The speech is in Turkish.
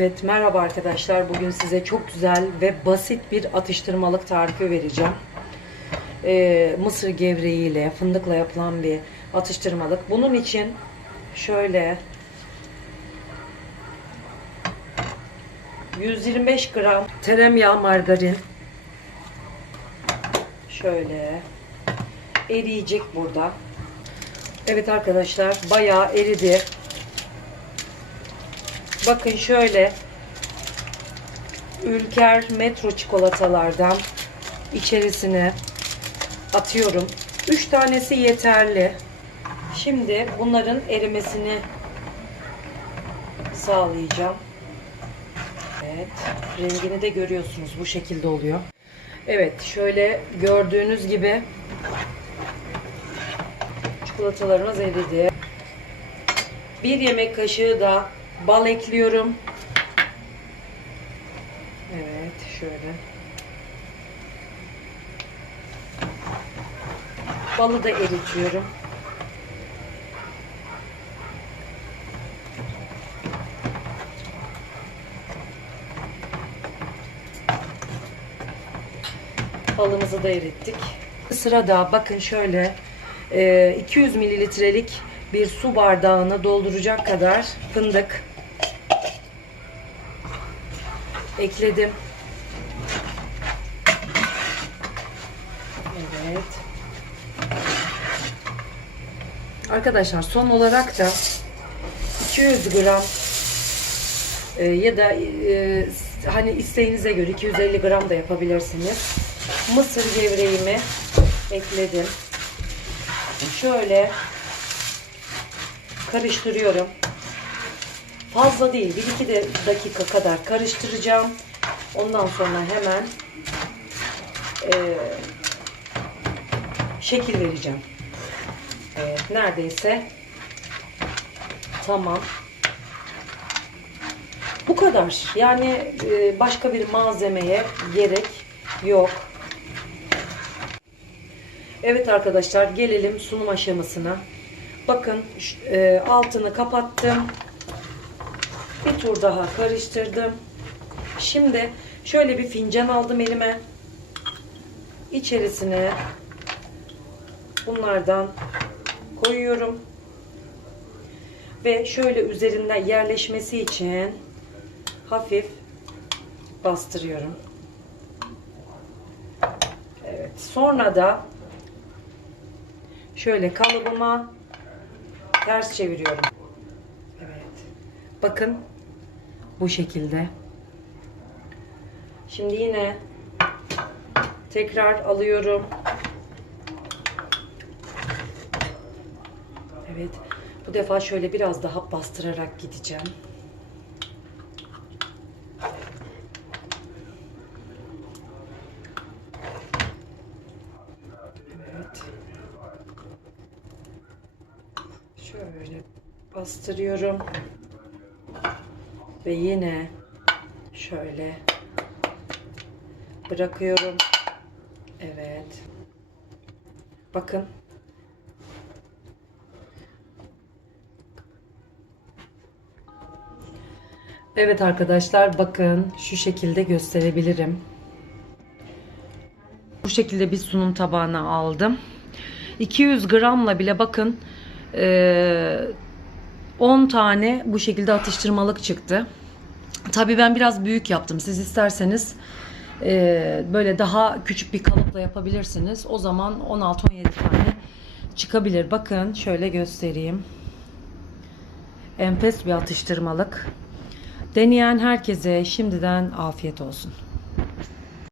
Evet merhaba arkadaşlar. Bugün size çok güzel ve basit bir atıştırmalık tarifi vereceğim. Ee, mısır gevreğiyle, fındıkla yapılan bir atıştırmalık. Bunun için şöyle 125 gram tereyağı margarin şöyle eriyecek burada. Evet arkadaşlar bayağı eridi. Bakın şöyle Ülker Metro çikolatalardan içerisine atıyorum. 3 tanesi yeterli. Şimdi bunların erimesini sağlayacağım. Evet. Rengini de görüyorsunuz. Bu şekilde oluyor. Evet. Şöyle gördüğünüz gibi çikolatalarımız eridi. Bir yemek kaşığı da bal ekliyorum. Evet, şöyle. Balı da eritiyorum. Balımızı da erittik. Sırada bakın şöyle e, 200 mililitrelik bir su bardağını dolduracak kadar fındık ekledim. Evet. Arkadaşlar son olarak da 200 gram e, ya da e, hani isteğinize göre 250 gram da yapabilirsiniz. Mısır gevreğimi ekledim. Şöyle karıştırıyorum. Fazla değil. 1-2 de dakika kadar karıştıracağım. Ondan sonra hemen e, şekil vereceğim. Evet, neredeyse tamam. Bu kadar. Yani e, başka bir malzemeye gerek yok. Evet arkadaşlar gelelim sunum aşamasına. Bakın e, altını kapattım. Bir tur daha karıştırdım. Şimdi şöyle bir fincan aldım elime. İçerisine bunlardan koyuyorum. Ve şöyle üzerinden yerleşmesi için hafif bastırıyorum. Evet. Sonra da şöyle kalıbıma ters çeviriyorum. Bakın bu şekilde. Şimdi yine tekrar alıyorum. Evet. Bu defa şöyle biraz daha bastırarak gideceğim. Evet. Şöyle bastırıyorum. Ve yine şöyle bırakıyorum. Evet. Bakın. Evet arkadaşlar bakın şu şekilde gösterebilirim. Bu şekilde bir sunum tabağına aldım. 200 gramla bile bakın eee 10 tane bu şekilde atıştırmalık çıktı. Tabii ben biraz büyük yaptım. Siz isterseniz e, böyle daha küçük bir kalıpla yapabilirsiniz. O zaman 16-17 tane çıkabilir. Bakın şöyle göstereyim. Enfes bir atıştırmalık. Deneyen herkese şimdiden afiyet olsun.